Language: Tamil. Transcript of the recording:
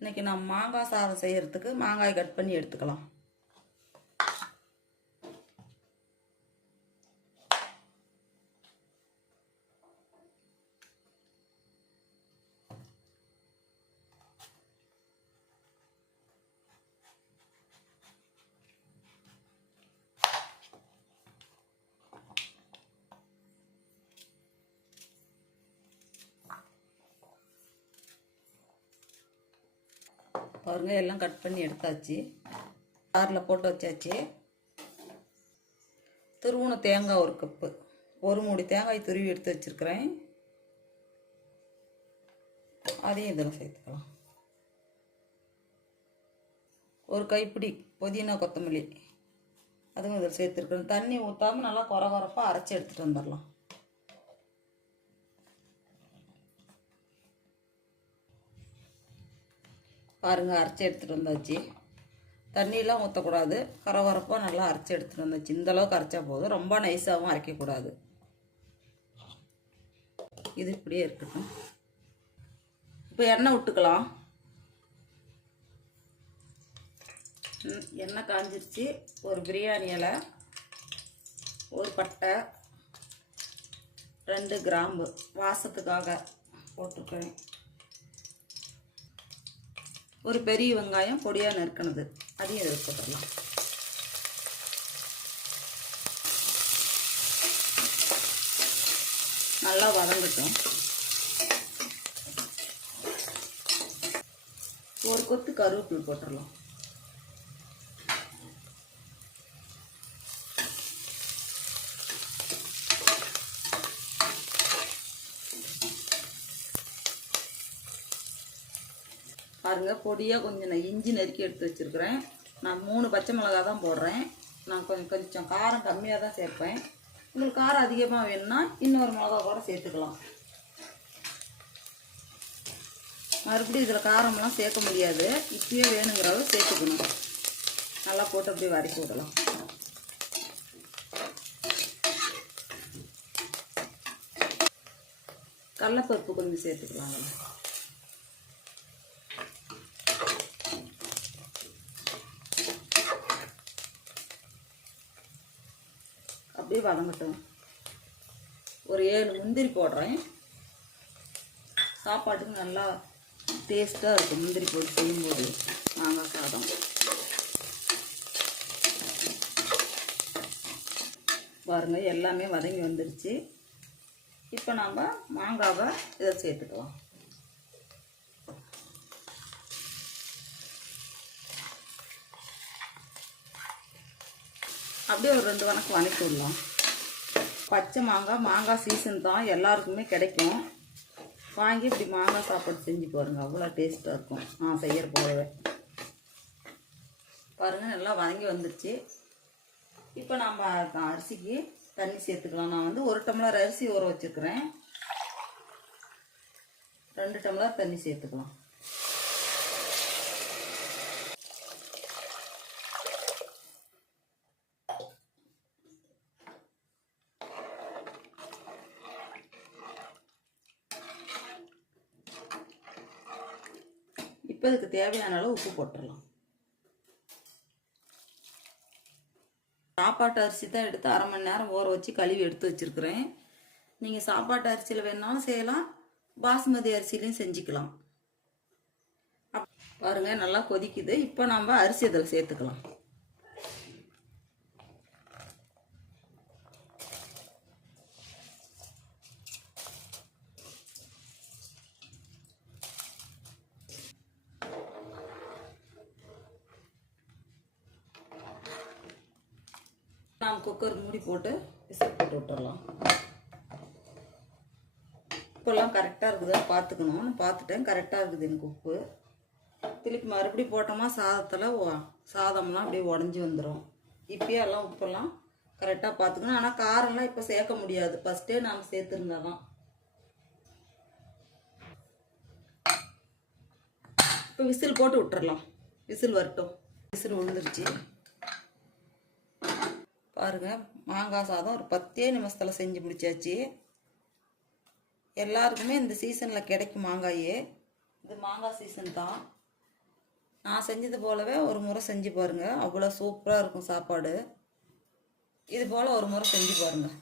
இன்றைக்கி நம்ம மாங்காய் சாதம் செய்கிறதுக்கு மாங்காய் கட் பண்ணி எடுத்துக்கலாம். பாருங்க, எல்லாம் கட் பண்ணி எடுத்தாச்சு. ஜாரில் போட்டு வச்சாச்சு. துருவின தேங்காய் 1 கப்பு, 1 மூடி தேங்காய் துருவி எடுத்து வச்சுருக்கிறேன். அதையும் இதில் சேர்த்துக்கலாம். 1 கைப்பிடி புதினா கொத்தமல்லி அதுவும் இதில் சேர்த்துருக்குறேன். தண்ணி ஊற்றாமல் நல்லா கொரகொரப்பாக அரைச்சி எடுத்துகிட்டு வந்துடலாம். பாருங்கள், அரைச்சி எடுத்துகிட்டு வந்தாச்சு. தண்ணியெலாம் ஊற்றக்கூடாது, கரகரப்பாக நல்லா அரைச்சி எடுத்துகிட்டு வந்தாச்சு. இந்தளவுக்கு அரைச்சா போதும், ரொம்ப நைஸாகவும் அரைக்கக்கூடாது. இது இப்படியே இருக்கட்டும். இப்போ எண்ணெய் விட்டுக்கலாம். எண்ணெய் காஞ்சிருச்சு. ஒரு பிரியாணி இலை, 1 பட்டை, 2 கிராம்பு வாசத்துக்காக போட்டிருக்கேன். ஒரு பெரிய வெங்காயம் பொடியாக நறுக்கினது, அதையும் இதில் போட்டுடலாம். நல்லா வதங்கட்டும். 1 கொத்து கருவேப்பிலை போட்டுடலாம். பாருங்க, பொடியாக கொஞ்சம் நான் இஞ்சி நறுக்கி எடுத்து வச்சுருக்கிறேன். நான் 3 பச்சை மிளகா தான் போடுறேன். நான் கொஞ்சம் காரம் கம்மியாக தான் சேர்ப்பேன். உங்களுக்கு காரம் அதிகமாக வேணும்னா இன்னொரு மிளகா கூட சேர்த்துக்கலாம். மறுபடியும் இதில் காரம்லாம் சேர்க்க முடியாது. இப்பயே வேணுங்கிற அளவு சேர்த்துக்கணும். நல்லா போட்டு அப்படியே வதக்கி விடலாம். கடலைப்பருப்பு கொஞ்சம் சேர்த்துக்கலாம். அப்படியே வதங்கட்டும். ஒரு 7 முந்திரி போடுறேன். சாப்பாட்டுக்கு நல்லா டேஸ்ட்டாக இருக்கும் முந்திரி போட்டு செய்யும்போது மாங்காய் சாதம். பாருங்கள், எல்லாமே வதங்கி வந்துடுச்சு. இப்போ நாம் மாங்காவை இதை சேர்த்துக்கலாம். அப்படியே ஒரு 2 வணக்கம் வதக்கி விடலாம். பச்சை மாங்காய் சீசன் தான், எல்லாருக்குமே கிடைக்கும். வாங்கி இப்படி மாங்காய் சாப்பாடு செஞ்சு பாருங்கள், அவ்வளோ டேஸ்ட்டாக இருக்கும். நான் செய்கிற போலவே. பாருங்கள், நல்லா வதங்கி வந்துடுச்சு. இப்போ நம்ம அரிசிக்கு தண்ணி சேர்த்துக்கலாம். நான் வந்து 1 டம்ளர் அரிசி ஊற வச்சுருக்கிறேன். 2 டம்ளர் தண்ணி சேர்த்துக்கலாம். இப்போ இதுக்கு தேவையான அளவு உப்பு போட்டுடலாம். சாப்பாட்டு அரிசி தான் எடுத்து 1/2 மணி நேரம் ஊற வச்சு கழுவி எடுத்து வச்சுருக்கிறேன். நீங்கள் சாப்பாட்டு அரிசியில் வேணாலும் செய்யலாம், பாசுமதி அரிசிலையும் செஞ்சுக்கலாம். பாருங்கள், நல்லா கொதிக்குது. இப்போ நம்ம அரிசி இதில் சேர்த்துக்கலாம். நாம் குக்கர் மூடி போட்டு விசில் போட்டு விட்டுறலாம். உப்பெல்லாம் கரெக்டாக இருக்குதா பார்த்துக்கணும். பார்த்துட்டேன், கரெக்டாக இருக்குது எனக்கு உப்பு. திருப்பி மறுபடியும் போட்டோமா சாதம்லாம் அப்படியே உடஞ்சி வந்துடும். இப்பயே எல்லாம் உப்பெல்லாம் கரெக்டாக பார்த்துக்கணும். ஆனால் காரம்லாம் இப்போ சேர்க்க முடியாது, ஃபஸ்ட்டே நாம் சேர்த்துருந்தா தான். இப்போ விசில் போட்டு விட்டுறலாம். விசில் வரட்டும். விசில் விழுந்துருச்சு. பாருங்கள், மாங்காய் சாதம் ஒரு 10 நிமிஷத்தில் செஞ்சு முடிச்சாச்சு. எல்லாருக்குமே இந்த சீசனில் கிடைக்கும் மாங்காயே. இது மாங்காய் சீசன் தான். நான் செஞ்சது போலவே ஒரு முறை செஞ்சு பாருங்கள், அவ்வளோ சூப்பராக இருக்கும் சாப்பாடு. இது போல் ஒரு முறை செஞ்சு பாருங்கள்.